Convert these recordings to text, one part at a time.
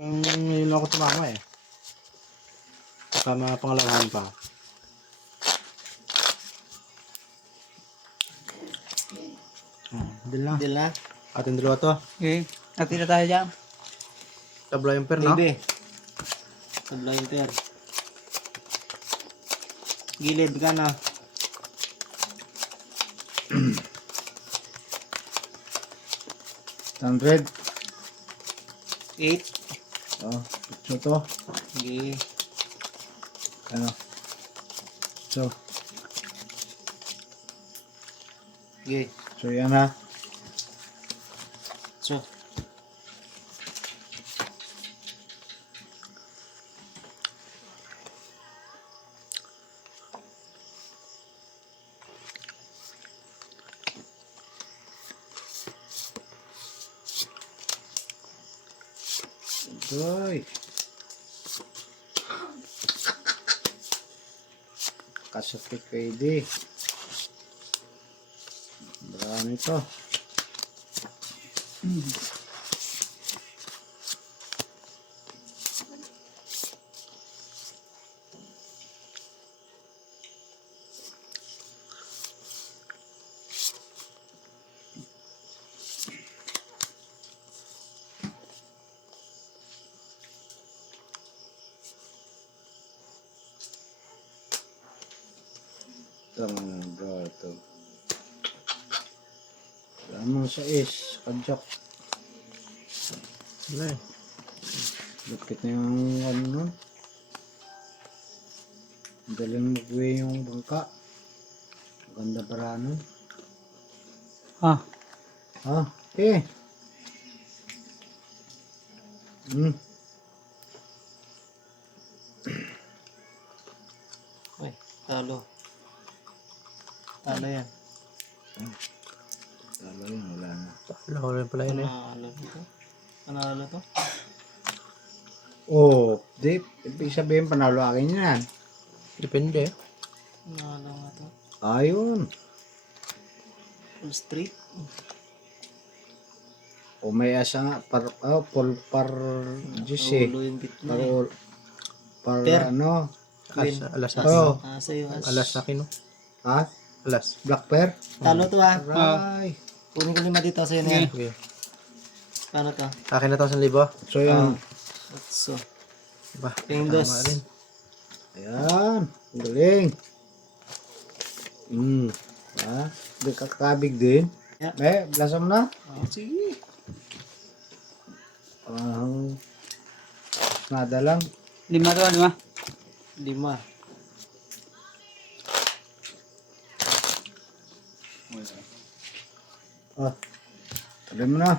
Ngayon ako tumama eh. Kasama pangalawahan pa. Deal na. Deal na. Ating dalawa to. Okay. Natin na tayo dyan. Tabla yung per, no? Baby. Tabla yung pair. Gilid ka na. $100. 8. Oh, so to. Okay. Ano? So, Okay. so yan ha. So. Uy. Kasakit pwede. Marami to. Tangga ito. Lamang sa is, kajak. Wala eh. Lukit na yung ano nun. Daling mag-uwi yung bangka. Ganda para nun. Ah. Ah, eh. Uy, talo. Talo yan. Talo yun, wala na. Wala ko rin pala yun eh. Panalo to. Panalo to. Oh, di, ibig sabihin panalo akin yan. Depende eh. Panalo nga to. Ayun. Full street. O may asa nga, par Diyos eh. Ulo yung gitna. Par Per. ano. Queen. Alas sa Oh. Ah, sa'yo. Alas sa akin no. Ha? Alas. Black pear? Talo to ah. Aray. Kunin ko 5 dito sa'yo na yan. Okay. Paano to? Akin na to 1,000. So yan. So. Ba, Tingdos. tama rin. Ayan. Ang galing. Ha? Di kakabig din. Yeah. Eh, blasam na. Sige. Nada lang. 5 to, 5. 5. Ah. Tabi mo na.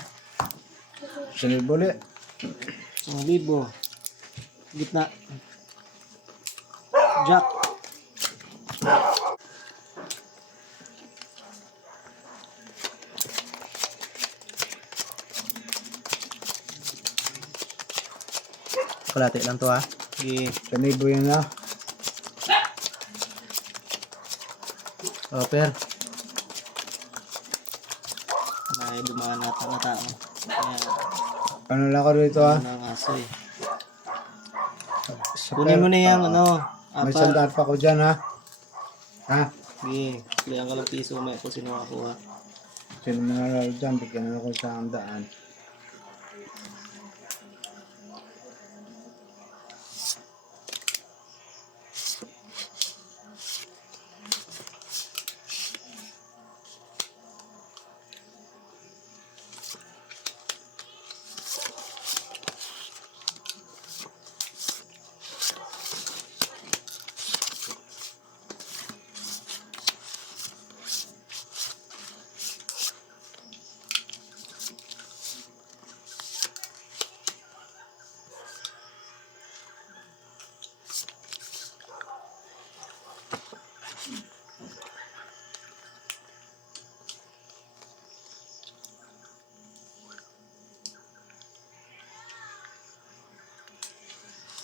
Sinil buli. 1,000. Gitna. Jack. Kalate lang to ha. Okay. Sanibo yan na. Oh, per. May dumaan nata na tao. Ayan. Ano lang ko dito ha? Ano ang aso eh. Sa Kunin mo na yung ano. May 100 Apa. pa ko dyan ha. Ha? Okay. Liang ka lang piso may kung sino makakuha. Sino manalo dyan? Bigyan na ako sa 100.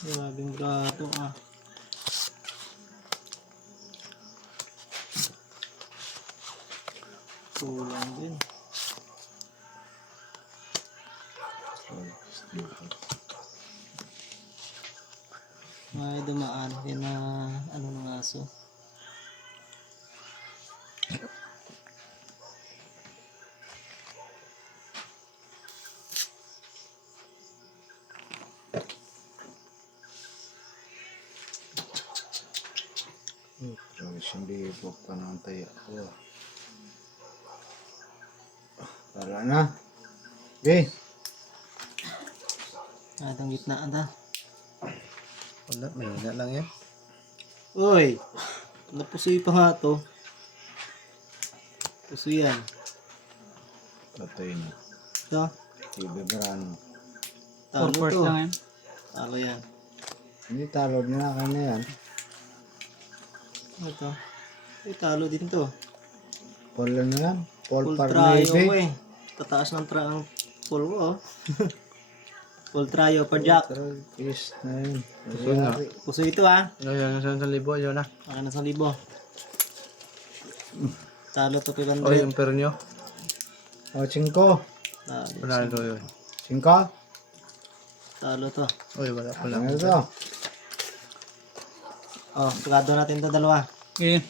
Grabing grato ah. Kulang din. May dumaan. Yan na ano ng aso. Grabe, hindi po panantay ako. Tara na. Okay. Atang gitna ata. Wala, may hina lang yan. Uy! Napusoy pa nga to. Puso yan. Patay na. Ito. Ibebrano. Talo Four to. lang yan. Talo yan. Hindi talo na kanya yan. Ano to? Ay, talo din to. Paul na yan. Paul Full tryo ko Parneve. eh. Tataas ng ang full ko oh. Full tryo pa jack. Is na yun. Puso na. Puso ito ah. Ayun, sa 1,000, yun na. Akin na 1,000. Talo to O, yung 500. pero nyo. O, 5. Talo. Panalo yun. 5. Talo to. Uy, wala pala. Ano to? Oh, sigado natin to dalawa. Okay.